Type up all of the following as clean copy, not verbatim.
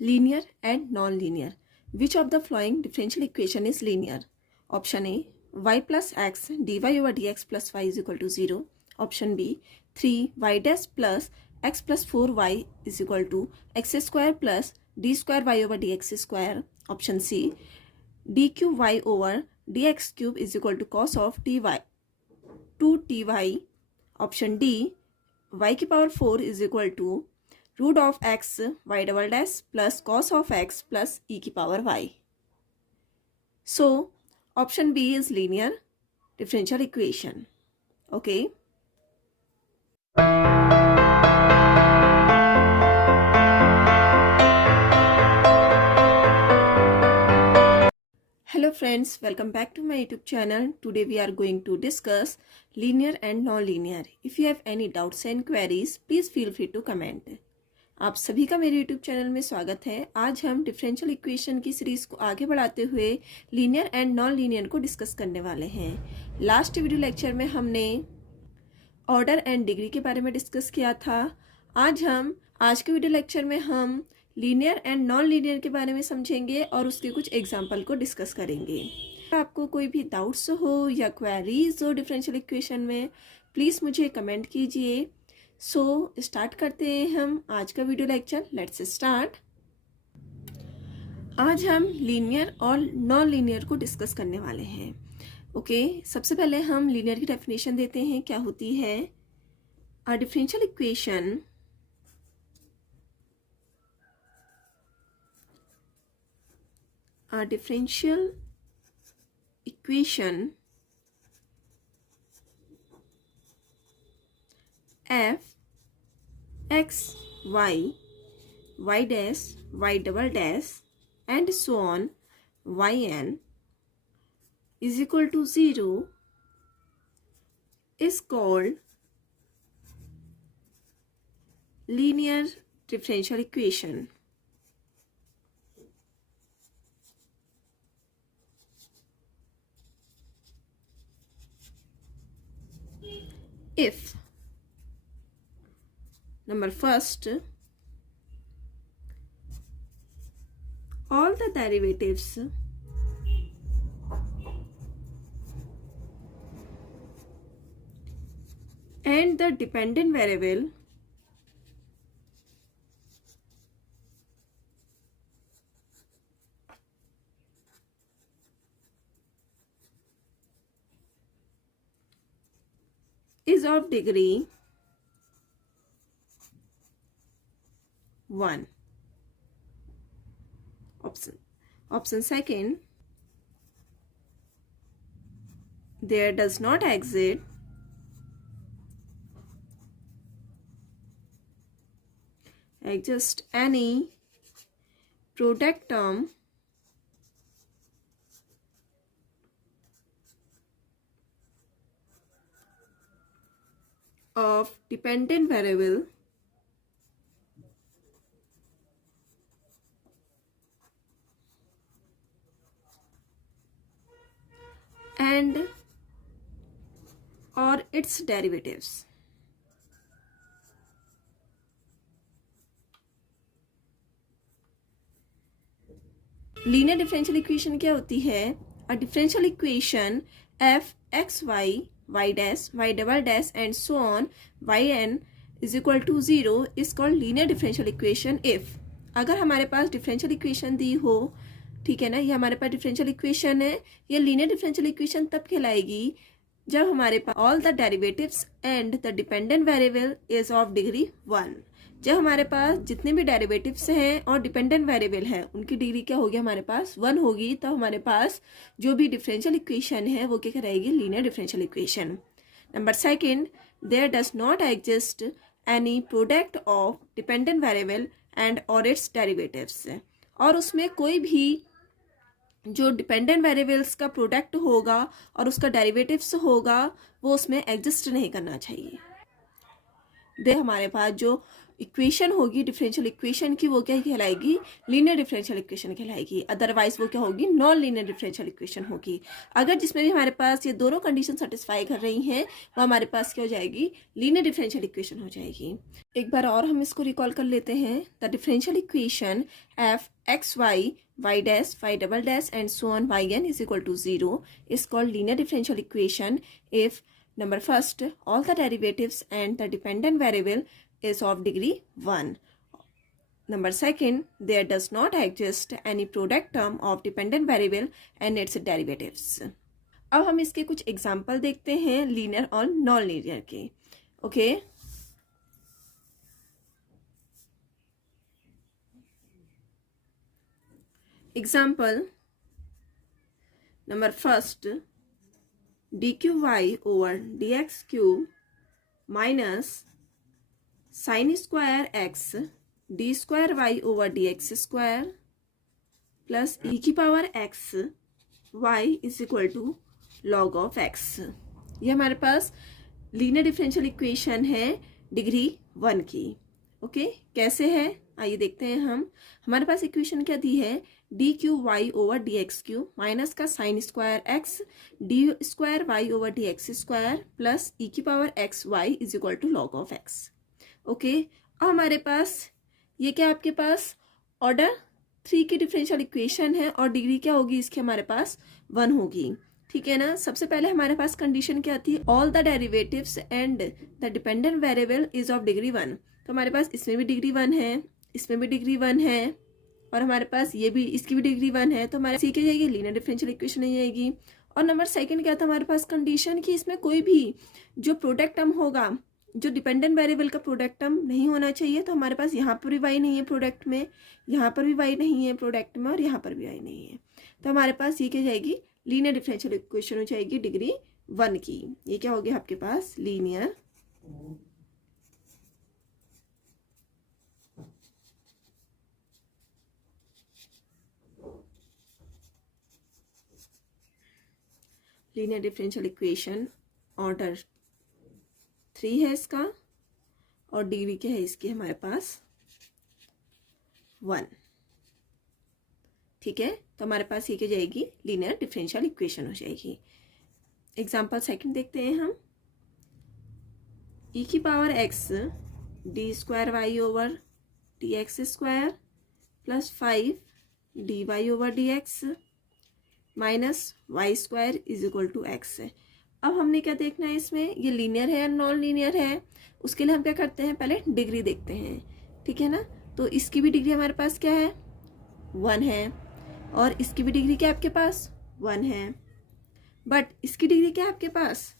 linear and non-linear. Which of the following differential equation is linear? Option A, y plus x dy over dx plus y is equal to 0. Option B, 3y dash plus x plus 4y is equal to x square plus d square y over dx square. Option C, d cube y over dx cube is equal to cos of dy 2ty. Option D, y की power 4 is equal to root of x y double dash plus cos of x plus e की power y. So option B is linear differential equation. Okay. Hello friends, welcome back to my YouTube channel. Today we are going to discuss linear and non-linear. If you have any doubts and queries, please feel free to comment. आप सभी का मेरे YouTube channel में स्वागत है। आज हम differential equation की सीरीज को आगे बढ़ाते हुए लीनियर एंड नॉन लीनियर को डिस्कस करने वाले हैं। लास्ट वीडियो लेक्चर में हमने ऑर्डर एंड डिग्री के बारे में डिस्कस किया था। आज के वीडियो लेक्चर में हम लीनियर एंड नॉन लीनियर के बारे में समझेंगे और उसके कुछ एग्जाम्पल को डिस्कस करेंगे। आपको कोई भी डाउट्स हो या क्वेरीज हो डिफरेंशियल इक्वेशन में, प्लीज़ मुझे कमेंट कीजिए। सो स्टार्ट करते हैं हम आज का वीडियो लेक्चर। Let's start. आज हम लीनियर और नॉन लीनियर को डिस्कस करने वाले हैं। ओके, सबसे पहले हम लीनियर की डेफिनेशन देते हैं। क्या होती है? A differential equation f x y y dash y double dash and so on yn is equal to 0 is called linear differential equation. If number first, all the derivatives and the dependent variable is of degree 1. Option second, there does not exist any product term of dependent variable and or its derivatives. Linear differential equation क्या होती है? A differential equation f x y y dash y double dash and so on yn is equal to 0 is called linear differential equation if अगर हमारे पास differential equation दी हो, ठीक है ना, ये हमारे पास डिफरेंशियल इक्वेशन है, ये लीनियर डिफरेंशियल इक्वेशन तब कहलाएगी जब हमारे पास all the derivatives and the dependent variable is of degree 1। जब हमारे पास जितने भी डेरिवेटिव्स हैं और डिपेंडेंट वेरिएबल हैं उनकी डिग्री क्या होगी? हमारे पास 1 होगी। तब हमारे पास जो भी डिफरेंशियल इक्वेशन है वो क्या कहलाएगी? Linear differential equation. Number second, there does not exist any product of dependent variable and और इट्स डेरिवेटिव्स, और उसमें कोई भी जो डिपेंडेंट वेरिएबल्स का प्रोडक्ट होगा और उसका डेरिवेटिव्स होगा वो उसमें एग्जिस्ट नहीं करना चाहिए। हमारे पास जो इक्वेशन होगी डिफरेंशियल इक्वेशन की, वो क्या कहलाएगी, लीनियर डिफरेंशियल इक्वेशन कहलाएगी। अदरवाइज वो क्या होगी, नॉन लीनियर डिफरेंशियल इक्वेशन होगी। अगर जिसमें भी हमारे पास ये दोनों कंडीशन सेटिस्फाई कर रही हैं वो हमारे पास क्या हो जाएगी, लीनियर डिफरेंशियल इक्वेशन हो जाएगी। एक बार और हम इसको रिकॉल कर लेते हैं। The differential equation F x Y y dash y double dash and so on yn is equal to 0 is called linear differential equation if number first all the derivatives and the dependent variable is of degree 1. Number second, there does not exist any product term of dependent variable and its derivatives. अब हम इसके कुछ example देखते हैं linear और non linear के। Okay example number first, dqy over dx cube minus sin square x d square y over dx square plus e की power x y is equal to log of x। ये हमारे पास linear differential equation है degree 1 की। Okay कैसे है आइए देखते हैं हम। हमारे पास इक्वेशन क्या दी है, d cube y over D x cube minus का sine square x d square Y over D x square plus e की power x y is equal to log of x. Okay अब हमारे पास ये क्या आपके पास ऑर्डर 3 की differential equation है और डिग्री क्या होगी इसकी हमारे पास 1 होगी। ठीक है ना। सबसे पहले हमारे पास कंडीशन क्या थी, all the derivatives and the dependent variable is of degree 1। तो हमारे पास इसमें भी डिग्री 1 है, इसमें भी डिग्री 1 है और हमारे पास ये भी इसकी भी डिग्री 1 है। तो हमारे सीखे जाएगी लीनियर डिफरेंशियल इक्वेशन नहीं जाएगी। और नंबर सेकंड क्या था हमारे पास कंडीशन कि इसमें कोई भी जो प्रोडक्ट टर्म होगा, जो डिपेंडेंट वेरिएबल का प्रोडक्ट टर्म नहीं होना चाहिए। तो हमारे पास यहाँ पर भी वाई नहीं है प्रोडक्ट में, यहाँ पर भी वाई नहीं है प्रोडक्ट में और यहाँ पर भी वाई नहीं है। तो हमारे पास ये क्या जाएगी, लीनियर डिफरेंशियल इक्वेशन हो जाएगी डिग्री 1 की। ये क्या हो गया आपके पास linear linear differential equation order 3 है इसका और डिग्री क्या है इसकी हमारे पास 1। ठीक है। तो हमारे पास ये क्या जाएगी लीनियर डिफरेंशियल इक्वेशन हो जाएगी। एग्जांपल सेकंड देखते हैं हम। e की power x D square Y over D x square plus 5 D Y over D X minus Y square is equal to X है। अब हमने क्या देखना है इसमें, ये लीनियर है या नॉन लीनियर है, उसके लिए हम क्या करते हैं पहले डिग्री देखते हैं। ठीक है ना। तो इसकी भी डिग्री हमारे पास क्या है 1 है और इसकी भी डिग्री क्या आपके पास 1 है, बट इसकी डिग्री क्या आपके पास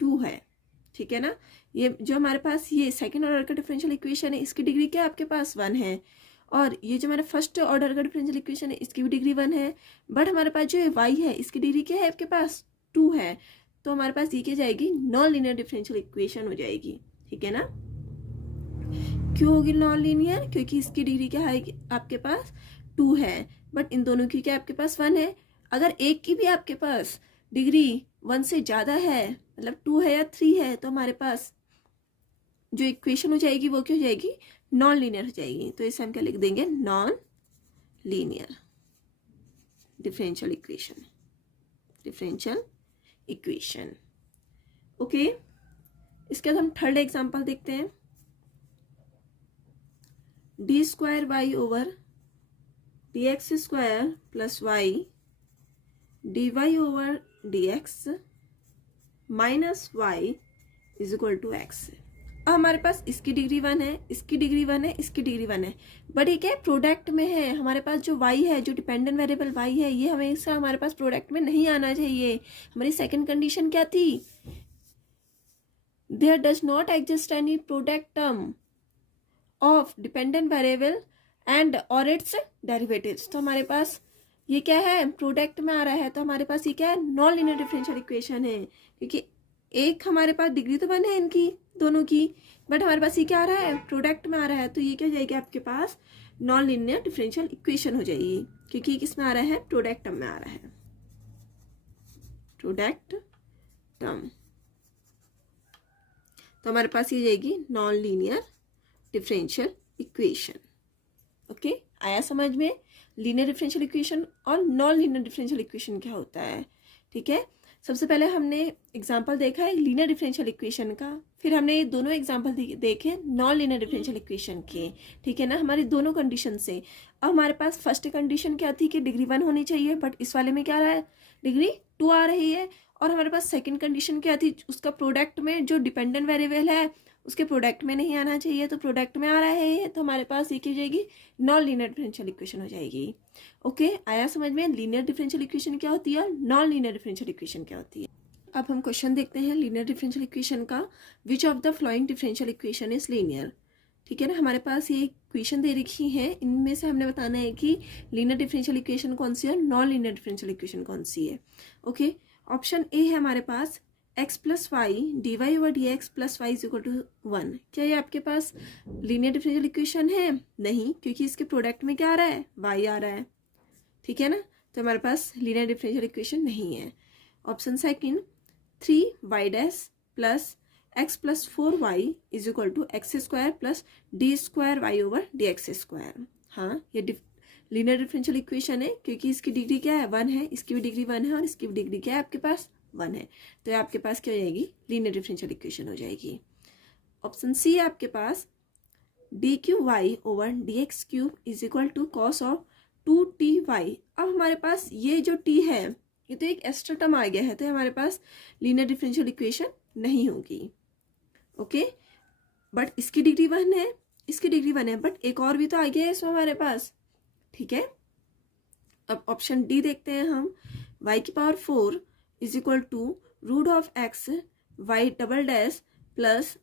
2 है। ठीक है ना। ये जो हमारे पास ये सेकंड ऑर्डर का डिफरेंशियल इक्वेशन है इसकी डिग्री क्या आपके पास 1 है और ये जो हमारा फर्स्ट ऑर्डर का डिफरेंशियल इक्वेशन है इसकी भी डिग्री 1 है, बट हमारे पास जो वाई है इसकी डिग्री क्या है आपके पास 2 है। तो हमारे पास ये क्या जाएगी नॉन लीनियर डिफरेंशियल इक्वेशन हो जाएगी। ठीक है ना। क्यों होगी नॉन लीनियर, क्योंकि इसकी डिग्री क्या है आपके पास 2 है बट इन दोनों की क्या आपके पास 1 है। अगर एक की भी आपके पास डिग्री 1 से ज़्यादा है, मतलब 2 है या 3 है, तो हमारे पास जो इक्वेशन हो जाएगी वो क्या हो जाएगी नॉन लीनियर हो जाएगी। तो इसे हम क्या लिख देंगे non linear differential equation, differential equation. Okay इसके बाद हम थर्ड एग्जांपल देखते हैं। D square Y over D x square plus Y D Y over D X minus Y is equal to X. अब हमारे पास इसकी डिग्री 1 है, इसकी डिग्री 1 है, इसकी डिग्री 1 है, बट ये क्या है प्रोडक्ट में है। हमारे पास जो y है, जो डिपेंडेंट वेरिएबल y है, ये हमेशा हमारे पास प्रोडक्ट में नहीं आना चाहिए। हमारी सेकंड कंडीशन क्या थी, there does not exist any product term of dependent variable and और इट्स डेरिवेटिव्स। तो हमारे पास ये क्या है प्रोडक्ट में आ रहा है, तो हमारे पास ये क्या है नॉन लीनियर डिफरेंशियल इक्वेशन है, क्योंकि एक हमारे पास डिग्री तो 1 है इनकी दोनों की, बट हमारे पास ये क्या आ रहा है प्रोडक्ट में आ रहा है। तो ये क्या हो जाएगी आपके पास नॉन लीनियर डिफरेंशियल इक्वेशन हो जाएगी, क्योंकि किस में आ रहा है प्रोडक्ट टर्म में आ रहा है, प्रोडक्ट टर्म। तो हमारे पास ये जाएगी non linear differential equation. Okay, आया समझ में? लीनियर डिफरेंशियल इक्वेशन और नॉन लीनियर डिफरेंशियल इक्वेशन क्या होता है। ठीक है, सबसे पहले हमने एग्जांपल देखा है लीनियर डिफरेंशियल इक्वेशन का, फिर हमने ये दोनों एग्जांपल देखे नॉन लीनियर डिफरेंशियल इक्वेशन के। ठीक है ना, हमारी दोनों कंडीशन से। अब हमारे पास फर्स्ट कंडीशन क्या थी कि डिग्री 1 होनी चाहिए, बट इस वाले में क्या आ रहा है, डिग्री 2 आ रही है। और हमारे पास सेकेंड कंडीशन क्या थी, उसका प्रोडक्ट में जो डिपेंडेंट वेरिएबल है उसके प्रोडक्ट में नहीं आना चाहिए, तो प्रोडक्ट में आ रहा है, तो हमारे पास ये क्या हो जाएगी, नॉन लीनियर डिफरेंशियल इक्वेशन हो जाएगी। ओके, आया समझ में? लीनियर डिफरेंशियल इक्वेशन क्या होती है और नॉन लीनियर डिफरेंशियल इक्वेशन क्या होती है। अब हम क्वेश्चन देखते हैं लीनियर डिफरेंशियल इक्वेशन का। Which of the flowing differential equation is linear. ठीक है ना, हमारे पास ये इक्वेशन दे रखी है, इनमें से हमने बताना है कि लीनियर डिफरेंशियल इक्वेशन कौन सी है और नॉन लीनियर डिफरेंशियल इक्वेशन कौन सी है। ओके, ऑप्शन ए है हमारे पास x plus Y D Y over D X plus Y is equal to 1। क्या ये आपके पास लीनियर डिफरेंशियल इक्वेशन है? नहीं, क्योंकि इसके प्रोडक्ट में क्या आ रहा है, y आ रहा है। ठीक है ना, तो हमारे पास लीनियर डिफरेंशियल इक्वेशन नहीं है। Option second 3y dash plus x plus 4y is equal to X square plus D square Y over D x square. हाँ, ये लीनियर डिफरेंशियल इक्वेशन है, क्योंकि इसकी डिग्री क्या है, 1 है, इसकी भी डिग्री 1 है और इसकी भी डिग्री क्या है आपके पास, 1 है। तो आपके पास क्या हो जाएगी, लीनियर डिफरेंशियल इक्वेशन हो जाएगी। ऑप्शन सी है आपके पास d cube y over D x cube is equal to cos of 2ty। अब हमारे पास ये जो t है ये तो एक एक्स्ट्रा टर्म आ गया है, तो हमारे पास लीनियर डिफरेंशियल इक्वेशन नहीं होगी। ओके, बट इसकी डिग्री 1 है, इसकी डिग्री 1 है, बट एक और भी तो आ गया है इसमें हमारे पास। ठीक है, अब ऑप्शन डी देखते हैं हम। y की power 4 is equal to root of x y double dash plus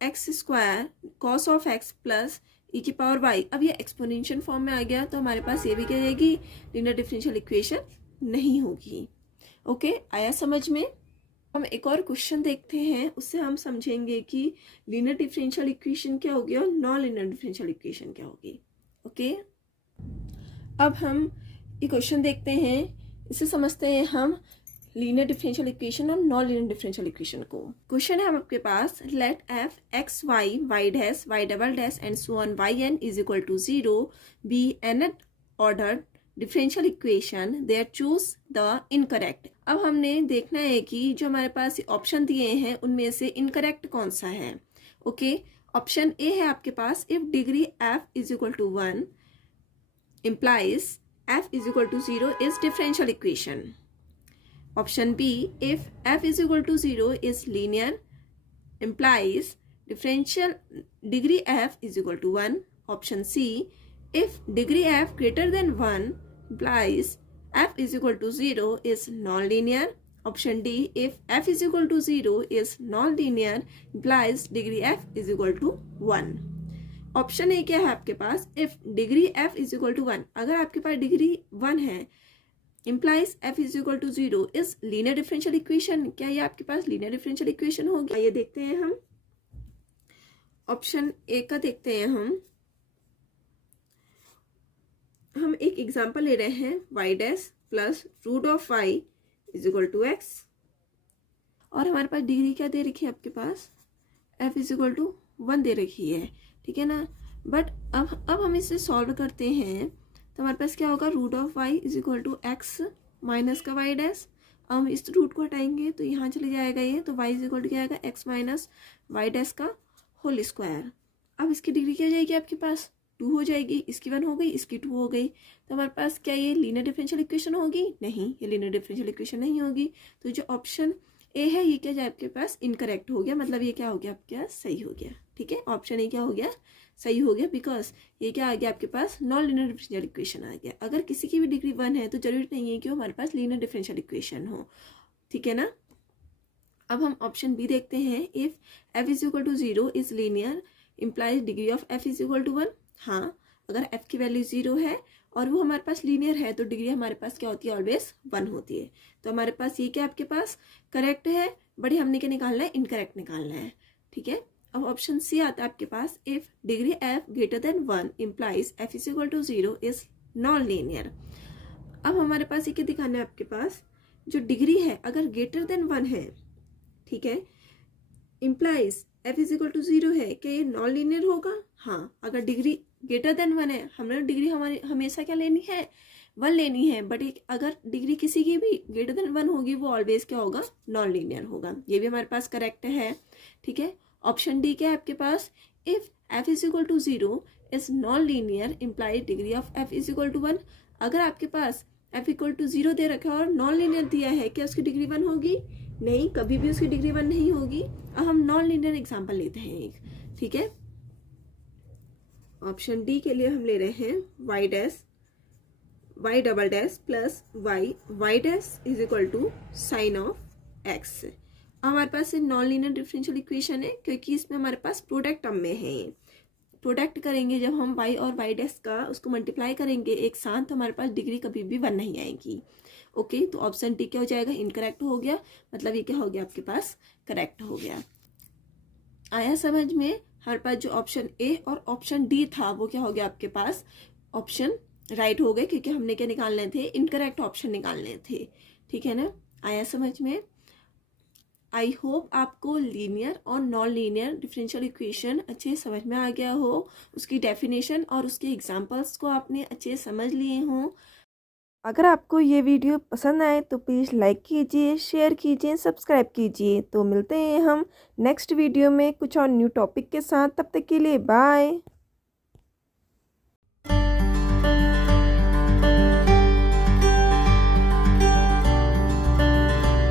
x square cos of x plus e की पावर y। अब ये एक्सपोनेंशियल फॉर्म में आ गया, तो हमारे पास ये भी क्या जाएगी, लीनियर डिफरेंशियल इक्वेशन नहीं होगी। ओके, आया समझ में? हम एक और क्वेश्चन देखते हैं, उससे हम समझेंगे कि लीनियर डिफरेंशियल इक्वेशन क्या होगी और नॉन लीनियर डिफरेंशियल इक्वेशन क्या होगी। ओके, अब हम ये क्वेश्चन देखते हैं, इसे समझते हैं हम लीनियर डिफरेंशियल इक्वेशन और नॉन लीनियर डिफरेंशियल इक्वेशन को। क्वेश्चन है आपके पास, let f x y y dash y double dash and so on y n is equal to 0 be n order differential equation, there choose the incorrect. अब हमने देखना है कि जो हमारे पास ऑप्शन दिए हैं उनमें से इनकरेक्ट कौन सा है। ओके, ऑप्शन ए है आपके पास if degree f is equal to 1 implies f is equal to 0 is differential equation. Option B, if f is equal to 0 is linear, implies differential degree f is equal to 1. Option C, if degree f greater than 1 implies f is equal to 0 is non-linear. Option D, if f is equal to 0 is non-linear implies degree f is equal to 1. Option A क्या है आपके पास, if degree f is equal to 1, अगर आपके पास degree 1 है, implies f is equal to 0 is linear differential equation. क्या ये आपके पास लीनियर डिफरेंशियल इक्वेशन होगी? ये देखते हैं हम, ऑप्शन ए का देखते हैं हम एक एग्जांपल ले रहे हैं, Y dash plus root of Y is equal to X, और हमारे पास डिग्री क्या दे रखी है आपके पास, एफ इज इक्वल टू 1 दे रखी है। ठीक है ना, बट अब हम इसे सॉल्व करते हैं, तो हमारे पास क्या होगा, root of Y is equal to X minus का वाई डैश। अब हम इस रूट को हटाएंगे तो यहाँ चले जाएगा ये, तो वाई इज इक्वल टू क्या आएगा, एक्स माइनस वाई डैश का होल स्क्वायर। अब इसकी डिग्री क्या जाएगी आपके पास, 2 हो जाएगी, इसकी 1 हो गई, इसकी 2 हो गई, तो हमारे पास क्या ये लीनियर डिफरेंशियल इक्वेशन होगी? नहीं, ये लीनियर डिफरेंशियल इक्वेशन नहीं होगी। तो जो ऑप्शन ए है ये क्या जाए आपके पास, इनकरेक्ट हो गया, मतलब ये क्या हो गया आपके पास, सही हो गया। ठीक है, ऑप्शन ए क्या हो गया, सही हो गया, बिकॉज ये क्या आ गया आपके पास, नॉन लीनियर डिफरेंशियल इक्वेशन आ गया। अगर किसी की भी डिग्री 1 है तो जरूरी नहीं है कि हमारे पास लीनियर डिफरेंशियल इक्वेशन हो। ठीक है ना, अब हम ऑप्शन बी देखते हैं, if F is equal to 0 is linear implies degree of F is equal to 1। हाँ, अगर एफ की वैल्यू 0 है और वो हमारे पास लीनियर है तो डिग्री हमारे पास क्या होती है, ऑलवेज 1 होती है। तो हमारे पास ये क्या आपके पास करेक्ट है, बट हमने क्या निकालना है, इनकरेक्ट निकालना है। ठीक है, अब ऑप्शन सी आता है आपके पास, if degree f greater than 1 implies f is equal to 0 is non linear. अब हमारे पास ये क्या दिखाना है आपके पास, जो डिग्री है अगर ग्रेटर देन 1 है, ठीक है, implies f is equal to 0 है, क्या ये नॉन लीनियर होगा? हाँ, अगर डिग्री ग्रेटर देन 1 है, हमने डिग्री हमारी हमेशा क्या लेनी है? 1 लेनी है। बट अगर डिग्री किसी की भी ग्रेटर देन 1 होगी, वो ऑलवेज क्या होगा? नॉन लीनियर होगा। ये भी हमारे पास करेक्ट है। ठीक है, ऑप्शन डी क्या है आपके पास? If f is equal to 0 is non linear implied degree of f is equal to 1। अगर आपके पास f इक्वल टू 0 दे रखा है और नॉन लीनियर दिया है, क्या उसकी डिग्री 1 होगी? नहीं, कभी भी उसकी डिग्री 1 नहीं होगी। अब हम नॉन लीनियर एग्जाम्पल लेते हैं एक। ठीक है, ऑप्शन डी के लिए हम ले रहे हैं y double dash plus y dash is equal to sine of x। हमारे पास नॉन लीनियर डिफरेंशियल इक्वेशन है, क्योंकि इसमें हमारे पास प्रोडक्ट टर्म में है। प्रोडक्ट करेंगे जब हम y और y डैश का उसको मल्टीप्लाई करेंगे एक साथ, तो हमारे पास डिग्री कभी भी 1 नहीं आएगी। ओके, तो ऑप्शन डी क्या हो जाएगा? इनकरेक्ट हो गया। मतलब ये क्या हो गया आपके पास? करेक्ट हो गया। आया समझ में? हमारे पास जो ऑप्शन ए और ऑप्शन डी था वो क्या हो गया आपके पास? ऑप्शन राइट हो गए, क्योंकि हमने क्या निकालने थे? इनकरेक्ट ऑप्शन निकालने थे। ठीक है ना? आया समझ में? आई होप आपको लीनियर और नॉन लीनियर डिफरेंशियल इक्वेशन अच्छे समझ में आ गया हो, उसकी डेफिनेशन और उसके एग्जांपल्स को आपने अच्छे समझ लिए हों। अगर आपको ये वीडियो पसंद आए तो प्लीज़ लाइक कीजिए, शेयर कीजिए, सब्सक्राइब कीजिए। तो मिलते हैं हम नेक्स्ट वीडियो में कुछ और न्यू टॉपिक के साथ। तब तक के लिए बाय।